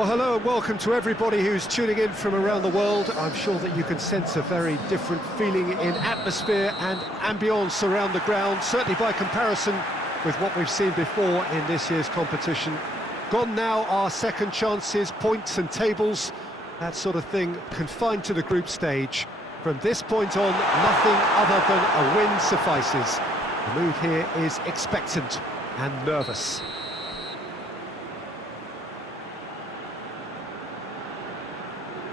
Well, hello and welcome to everybody who's tuning in from around the world. I'm sure that you can sense a very different feeling in atmosphere and ambience around the ground, certainly by comparison with what we've seen before in this year's competition. Gone now are second chances, points and tables, that sort of thing confined to the group stage. From this point on, nothing other than a win suffices. The mood here is expectant and nervous.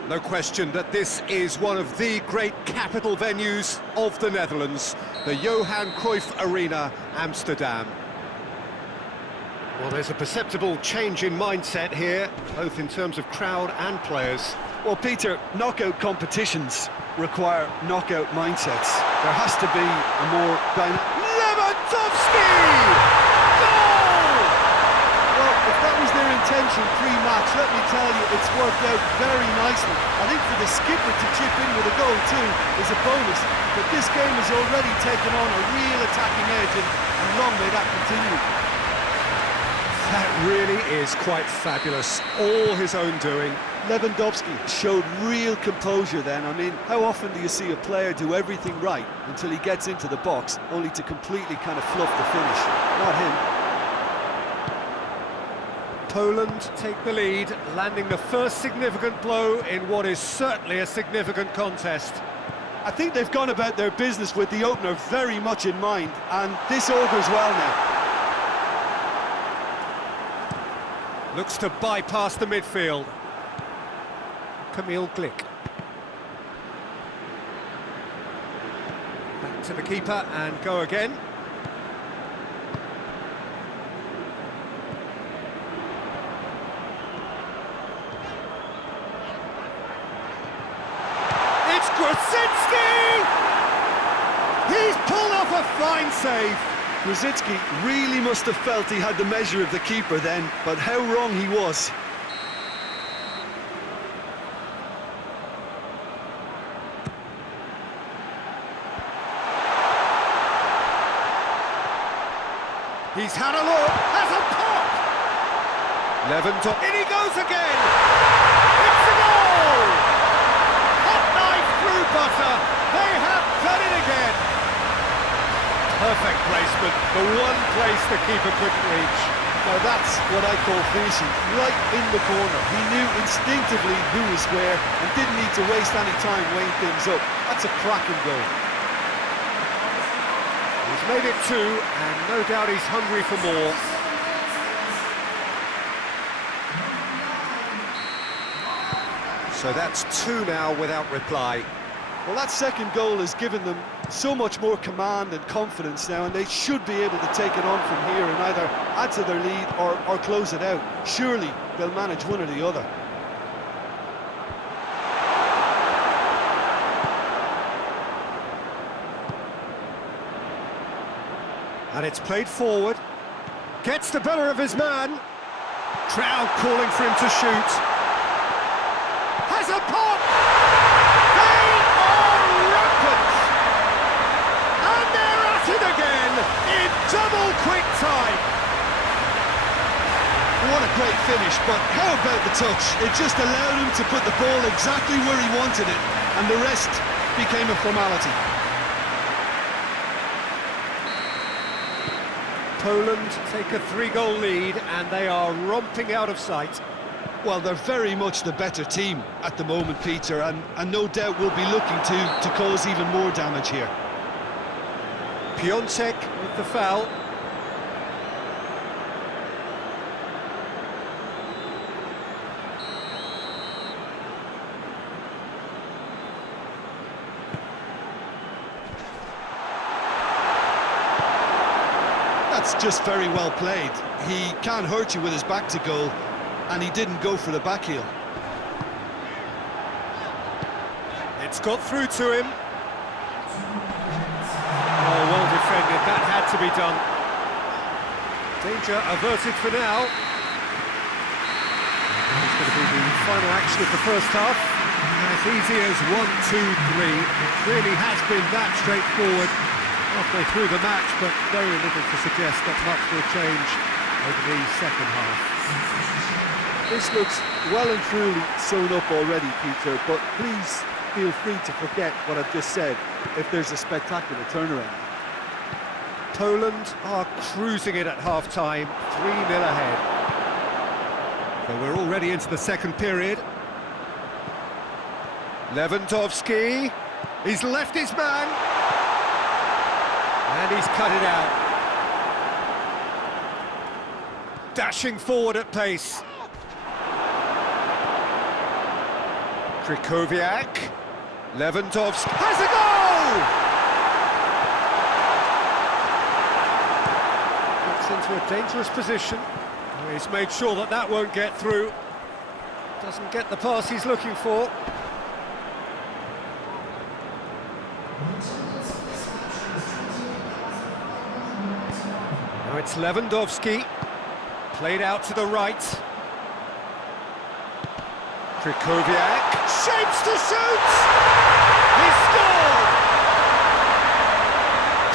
No question that this is one of the great capital venues of the Netherlands, the Johan Cruyff Arena, Amsterdam. Well, there's a perceptible change in mindset here, both in terms of crowd and players. Well, Peter, knockout competitions require knockout mindsets. There has to be a more dynamic... Lewandowski! Well, if that was their intention pre-match, let me tell you, it's worked out very nicely. I think for the skipper to chip in with a goal too is a bonus, but this game has already taken on a real attacking edge, and long may that continue. That really is quite fabulous, all his own doing. Lewandowski showed real composure then. I mean, how often do you see a player do everything right until he gets into the box, only to completely kind of fluff the finish? Not him. Poland take the lead, landing the first significant blow in what is certainly a significant contest. I think they've gone about their business with the opener very much in mind, and this augurs well now. Looks to bypass the midfield. Camille Glick. Back to the keeper and go again. It's Gruzja! He's pulled off a fine save. Gruzja really must have felt he had the measure of the keeper then, but how wrong he was. He's had a look, has a pop! Lewandowski, in he goes again! It's a goal! Hot knife through butter, they have done it again! Perfect placement, the one place the keeper couldn't reach. Now that's what I call finishing, right in the corner. He knew instinctively who was where and didn't need to waste any time weighing things up. That's a cracking goal. He's made it two, and no doubt he's hungry for more. So that's two now without reply. Well, that second goal has given them so much more command and confidence now, and they should be able to take it on from here and either add to their lead or close it out. Surely they'll manage one or the other. And it's played forward. Gets the better of his man. Crowd calling for him to shoot. Has a pop! They are rampant! And they're at it again in double quick time. What a great finish, but how about the touch? It just allowed him to put the ball exactly where he wanted it, and the rest became a formality. Poland take a three-goal lead, and they are romping out of sight. Well, they're very much the better team at the moment, Peter, and no doubt will be looking to cause even more damage here. Piontek with the foul. That's just very well played. He can't hurt you with his back to goal, and he didn't go for the back heel. It's got through to him. Oh, well defended, that had to be done. Danger averted for now. It's going to be the final action of the first half. As easy as 1, 2, 3. It really has been that straightforward. Halfway through the match, but very little to suggest that much will change over the second half. This looks well and truly sewn up already, Peter, but please feel free to forget what I've just said if there's a spectacular turnaround. Poland are cruising it at half-time, 3-0 ahead. So we're already into the second period. Lewandowski, he's left his man, and he's cut it out. Dashing forward at pace. Krychowiak, Lewandowski has a goal! Gets into a dangerous position. He's made sure that that won't get through. Doesn't get the pass he's looking for. Now it's Lewandowski, played out to the right. Krychowiak, shapes to shoot! He scored!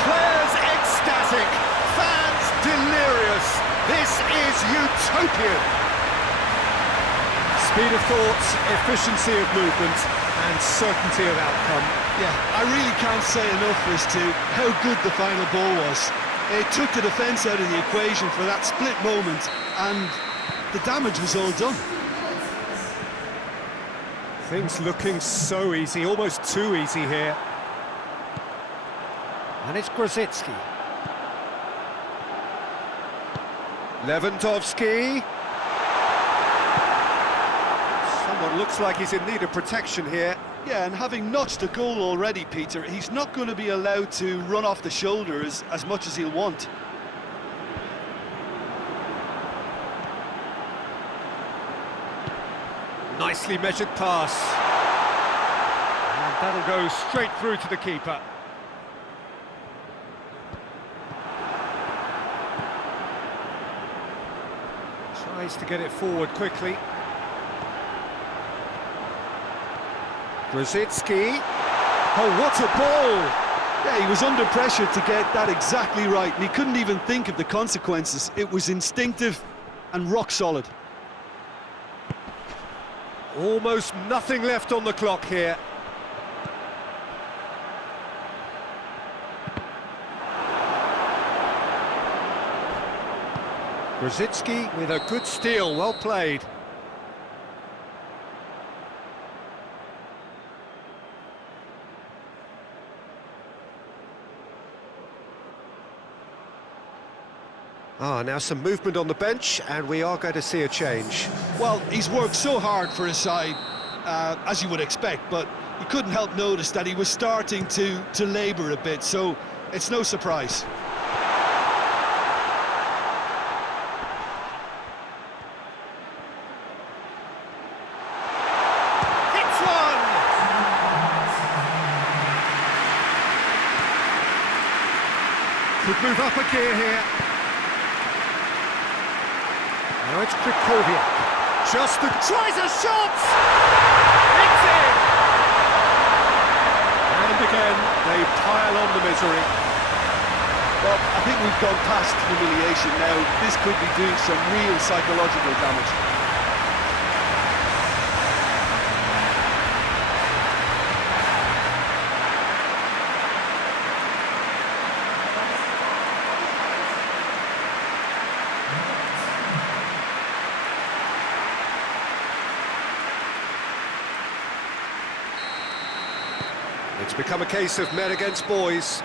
Players ecstatic, fans delirious. This is utopian. Speed of thought, efficiency of movement, and certainty of outcome. Yeah, I really can't say enough as to how good the final ball was. It took the defence out of the equation for that split moment, and the damage was all done. Things looking so easy, almost too easy here. And it's Gruzitsky. Lewandowski. Someone looks like he's in need of protection here. Yeah, and having notched a goal already, Peter, he's not going to be allowed to run off the shoulders as much as he'll want. Nicely measured pass. And that'll go straight through to the keeper. Tries to get it forward quickly. Gruzitsky. Oh, what a ball! Yeah, he was under pressure to get that exactly right, and he couldn't even think of the consequences. It was instinctive and rock solid. Almost nothing left on the clock here. Gruzitsky with a good steal, well played. Now some movement on the bench, and we are going to see a change. Well, he's worked so hard for his side, as you would expect, but you couldn't help notice that he was starting to labour a bit, so it's no surprise. Hits one! Could move up a gear here. Now it's Krychowiak. Tries a shot! It's in! And again, they pile on the misery. Well, I think we've gone past humiliation now. This could be doing some real psychological damage. It's become a case of men against boys.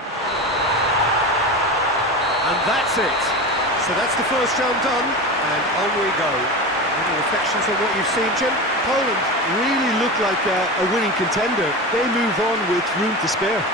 And that's it. So that's the first round done, and on we go. Any reflections on what you've seen, Jim? Poland really look like a winning contender. They move on with room to spare.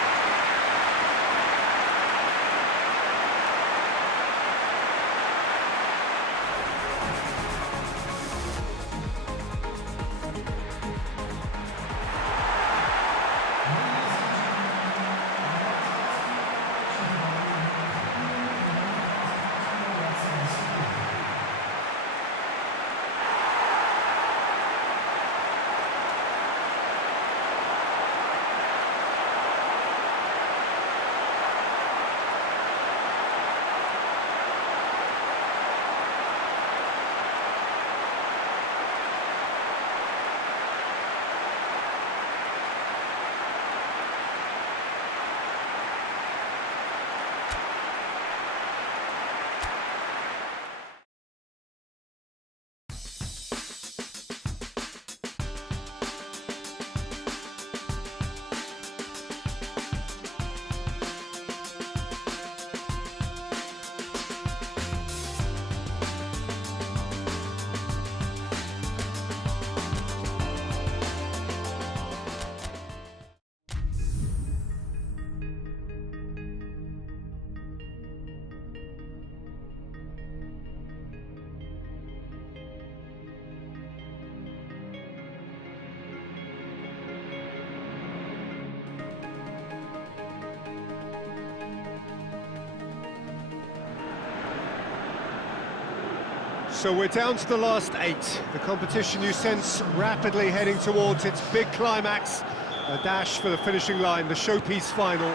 So we're down to the last 8. The competition, you sense, rapidly heading towards its big climax. A dash for the finishing line, the showpiece final.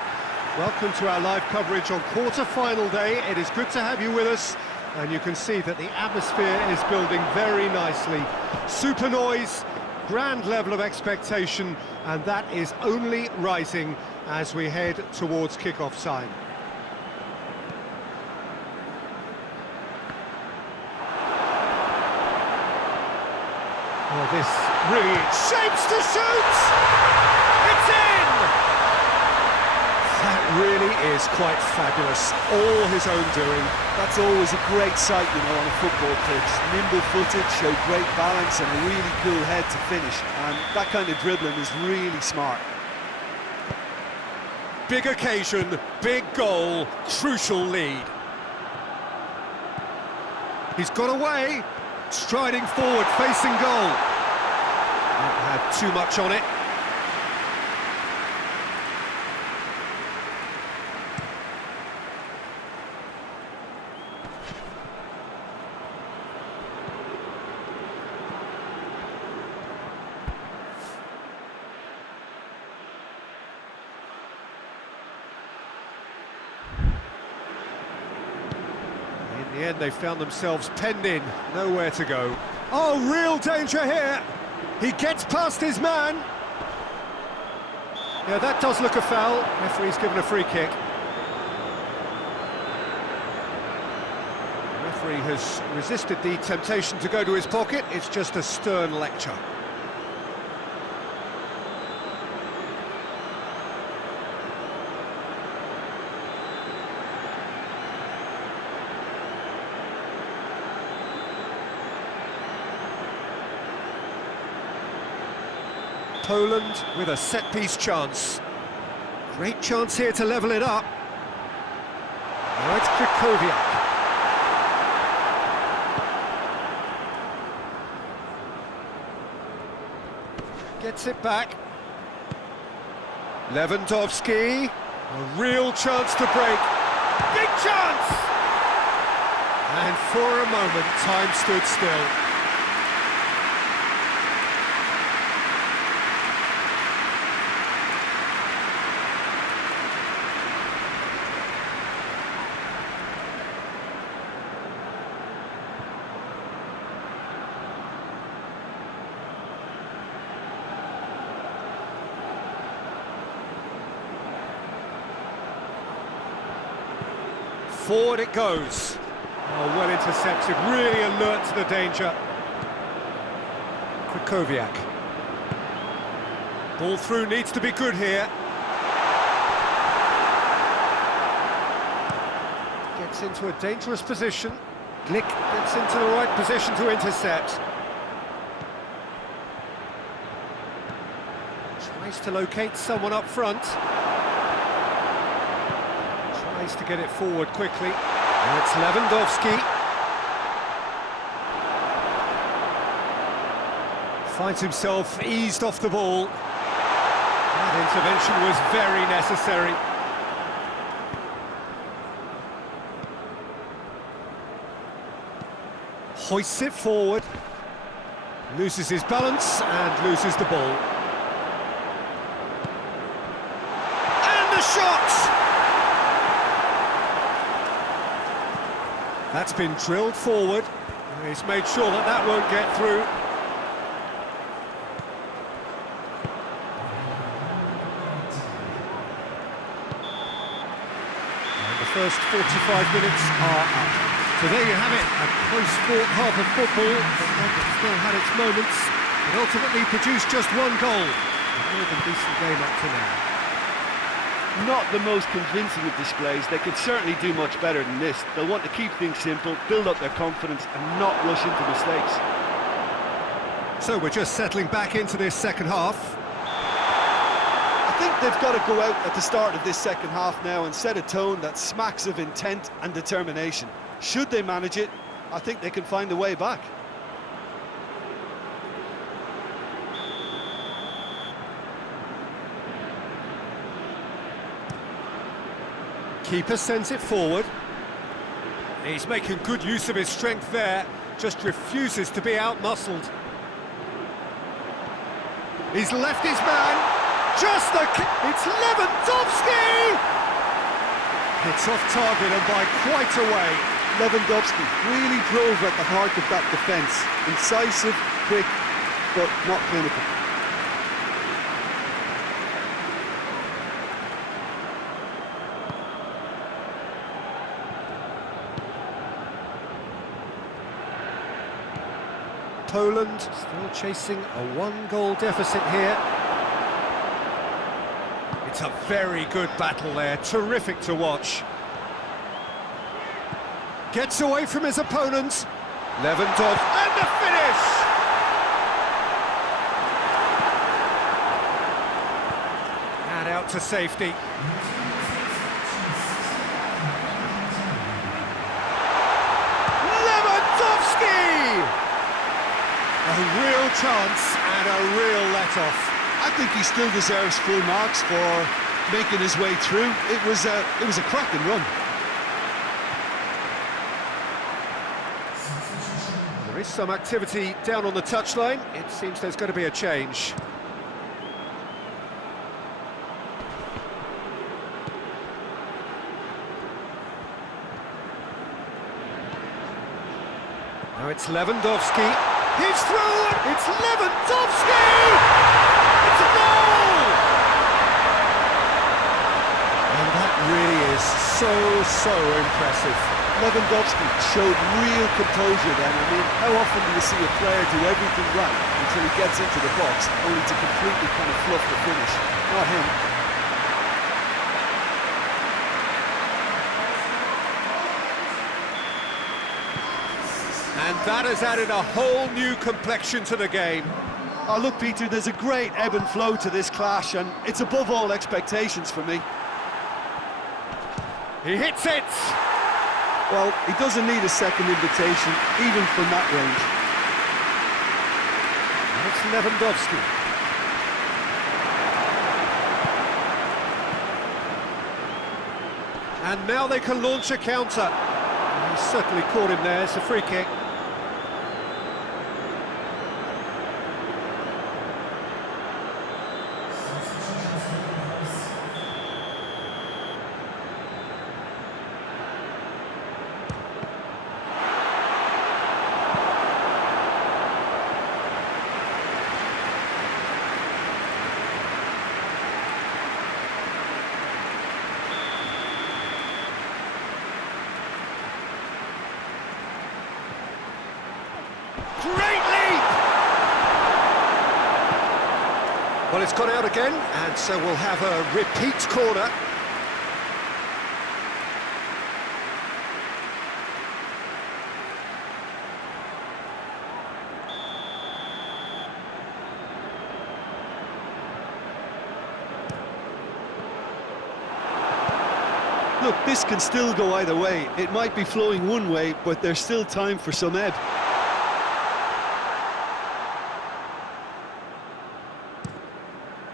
Welcome to our live coverage on quarter-final day. It is good to have you with us, and you can see that the atmosphere is building very nicely. Super noise, grand level of expectation, and that is only rising as we head towards kick-off time. Well, this really shapes to shoot! It's in! That really is quite fabulous. All his own doing. That's always a great sight, you know, on a football pitch. Nimble-footed, show great balance and a really cool head to finish. And that kind of dribbling is really smart. Big occasion, big goal, crucial lead. He's got away, striding forward, facing goal. Not had too much on it. In the end, they found themselves penned in, nowhere to go. Oh, real danger here! He gets past his man! Yeah, that does look a foul. Referee's given a free kick. The referee has resisted the temptation to go to his pocket. It's just a stern lecture. Poland with a set-piece chance. Great chance here to level it up. Now it's Krychowiak. Gets it back. Lewandowski. A real chance to break. Big chance! And for a moment, time stood still. Forward it goes. Oh, well intercepted, really alert to the danger. Krychowiak. Ball through needs to be good here. Gets into a dangerous position. Glick gets into the right position to intercept. Tries to locate someone up front. To get it forward quickly. And it's Lewandowski. Finds himself eased off the ball. That intervention was very necessary. Hoists it forward. Loses his balance and loses the ball. And the shot! That's been drilled forward. He's made sure that that won't get through. And the first 45 minutes are up. So there you have it, a close-fought half of football, but one that still had its moments, and ultimately produced just one goal. A more than decent game up to now. Not the most convincing of displays. They could certainly do much better than this. They'll want to keep things simple, build up their confidence and not rush into mistakes. So we're just settling back into this second half. I think they've got to go out at the start of this second half now and set a tone that smacks of intent and determination. Should they manage it, I think they can find a way back. Keeper sends it forward. He's making good use of his strength there. just refuses to be out-muscled. He's left his man, it's Lewandowski! It's off target and by quite a way. Lewandowski really drove at the heart of that defence. Incisive, quick, but not clinical. Poland still chasing a one-goal deficit here. It's a very good battle there, terrific to watch. Gets away from his opponents. Lewandowski, and the finish! And out to safety. A real chance and a real let-off. I think he still deserves full marks for making his way through. It was a cracking run. There is some activity down on the touchline. It seems there's going to be a change. Now it's Lewandowski. He's through! It's Lewandowski! It's a goal! And that really is so impressive. Lewandowski showed real composure then. I mean, how often do you see a player do everything right until he gets into the box, only to completely kind of fluff the finish? Not him. And that has added a whole new complexion to the game. Oh, look, Peter, there's a great ebb and flow to this clash, and it's above all expectations for me. He hits it! Well, he doesn't need a second invitation, even from that range. It's Lewandowski. And now they can launch a counter. He certainly caught him there, it's a free kick. Great leap! Well, it's gone out again, and so we'll have a repeat corner. Look, this can still go either way. It might be flowing one way, but there's still time for some ebb.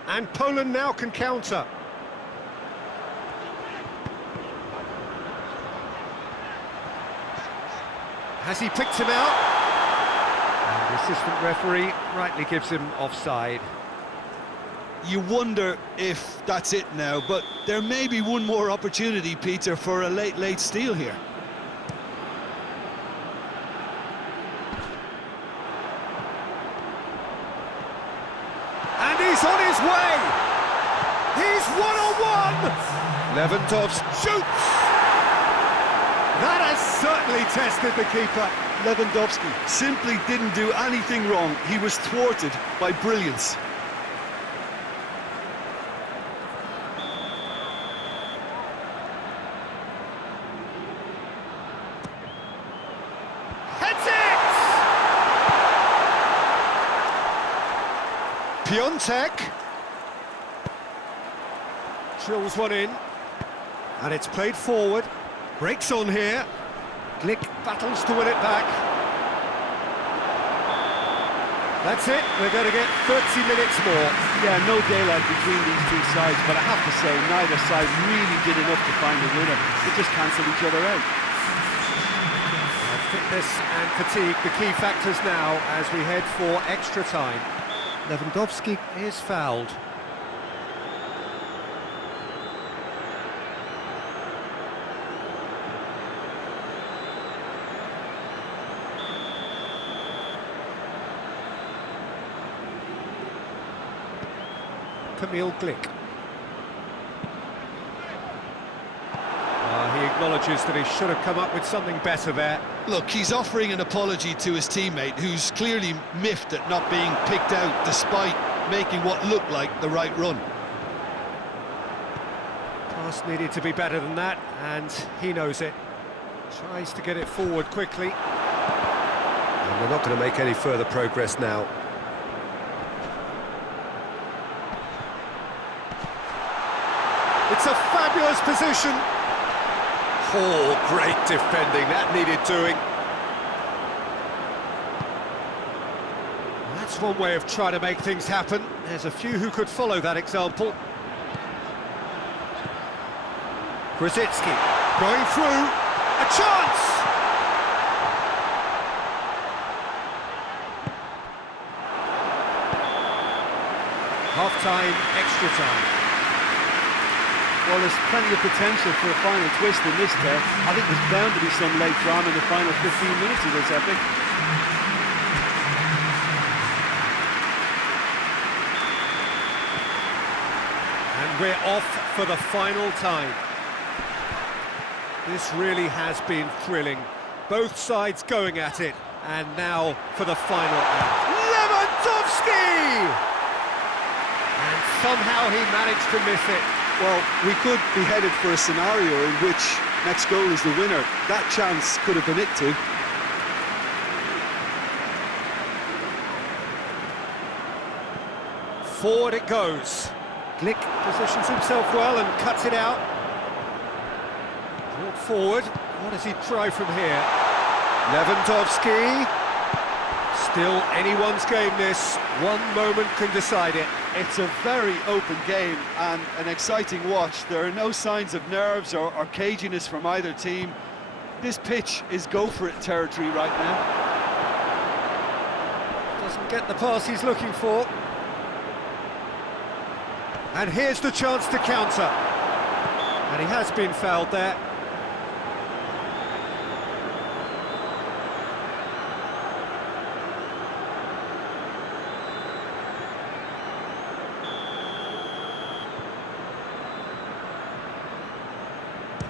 And Poland now can counter. Has he picked him out? And the assistant referee rightly gives him offside. You wonder if that's it now, but there may be one more opportunity, Peter, for a late steal here. And he's on his way! He's one-on-one! Lewandowski shoots! That has certainly tested the keeper. Lewandowski simply didn't do anything wrong. He was thwarted by brilliance. Piontek drills one in, and it's played forward. Breaks on here. Glick battles to win it back. That's it. We're going to get 30 minutes more. Yeah, no daylight between these two sides, but I have to say neither side really did enough to find a winner. They just cancelled each other out. Fitness and fatigue, the key factors now as we head for extra time. Lewandowski is fouled. Camille Glick. He acknowledges that he should have come up with something better there. Look, he's offering an apology to his teammate, who's clearly miffed at not being picked out despite making what looked like the right run. Pass needed to be better than that, and he knows it. Tries to get it forward quickly. And they're not going to make any further progress now. It's a fabulous position. Oh, great defending, that needed doing. That's one way of trying to make things happen. There's a few who could follow that example. Gruzitsky going through, a chance! Half-time, extra time. Well, there's plenty of potential for a final twist in this there. I think there's bound to be some late drama in the final 15 minutes of this epic. And we're off for the final time. This really has been thrilling. Both sides going at it. And now for the final act. Lewandowski! And somehow he managed to miss it. Well, we could be headed for a scenario in which next goal is the winner. That chance could have been it too. Forward it goes. Glick positions himself well and cuts it out. Brought forward. What does he try from here? Lewandowski. Still anyone's game this. One moment can decide it. It's a very open game and an exciting watch. There are no signs of nerves or caginess from either team. This pitch is go-for-it territory right now. Doesn't get the pass he's looking for. And here's the chance to counter. And he has been fouled there.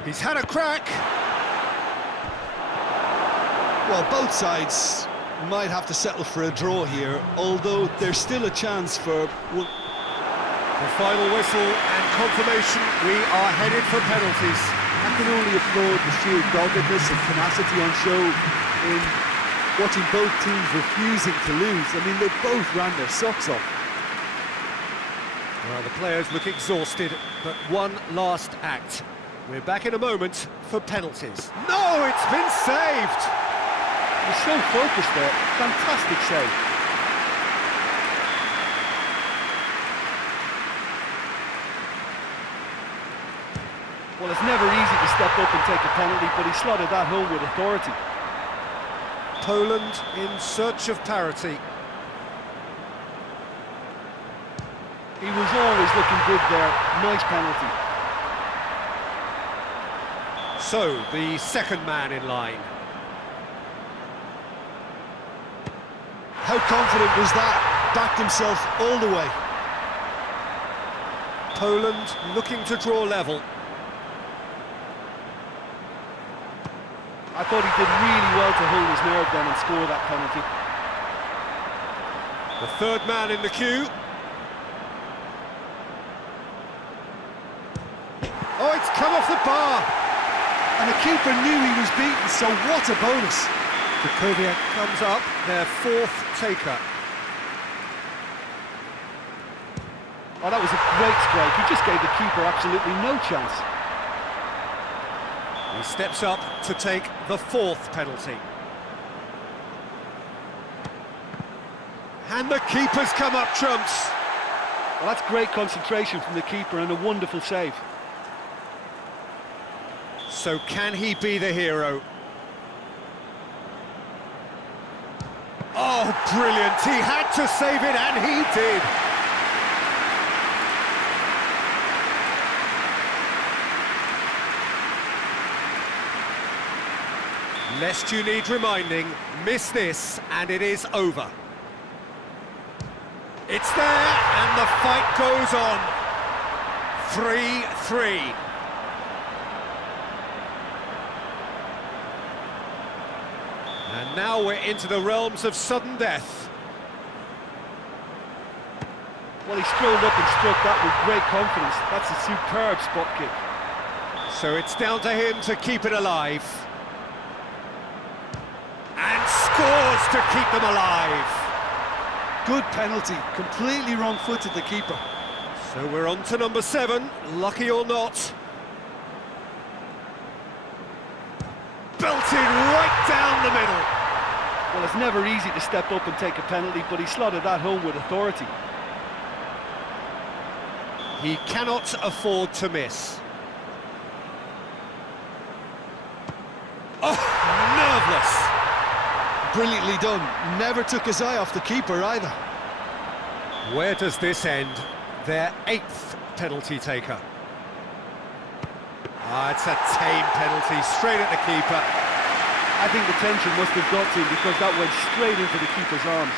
He's had a crack. Well, both sides might have to settle for a draw here, although there's still a chance for... The final whistle and confirmation, we are headed for penalties. I can only applaud the sheer doggedness and tenacity on show in watching both teams refusing to lose. I mean, they both ran their socks off. Well, the players look exhausted, but one last act. We're back in a moment for penalties. No, it's been saved! He's so focused there. Fantastic save. Well, it's never easy to step up and take a penalty, but he slotted that home with authority. Poland in search of parity. He was always looking good there. Nice penalty. So, the second man in line. How confident was that? Backed himself all the way. Poland looking to draw level. I thought he did really well to hold his nerve then and score that penalty. The third man in the queue. Oh, it's come off the bar! And the keeper knew he was beaten, so what a bonus. Kukoviak comes up, their fourth taker. Oh, that was a great strike. He just gave the keeper absolutely no chance. He steps up to take the fourth penalty. And the keeper's come up trumps. Well, that's great concentration from the keeper and a wonderful save. So can he be the hero? Oh, brilliant. He had to save it, and he did. Lest you need reminding, miss this, and it is over. It's there, and the fight goes on. 3-3. And now we're into the realms of sudden death. Well, he strolled up and struck that with great confidence. That's a superb spot kick. So it's down to him to keep it alive. And scores to keep them alive. Good penalty, completely wrong-footed the keeper. So we're on to number 7, lucky or not. Belted right down the middle. Well, it's never easy to step up and take a penalty, but he slotted that home with authority. He cannot afford to miss. Oh, nerveless. Brilliantly done. Never took his eye off the keeper either. Where does this end? Their 8th penalty taker. It's a tame penalty, straight at the keeper. I think the tension must have got to him because that went straight into the keeper's arms.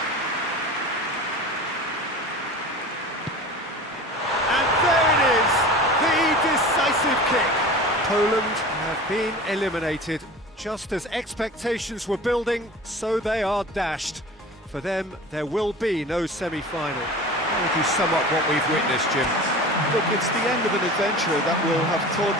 And there it is, the decisive kick. Poland have been eliminated. Just as expectations were building, so they are dashed. For them, there will be no semi-final. How would you sum up what we've witnessed, Jim? Look, it's the end of an adventure that will have taught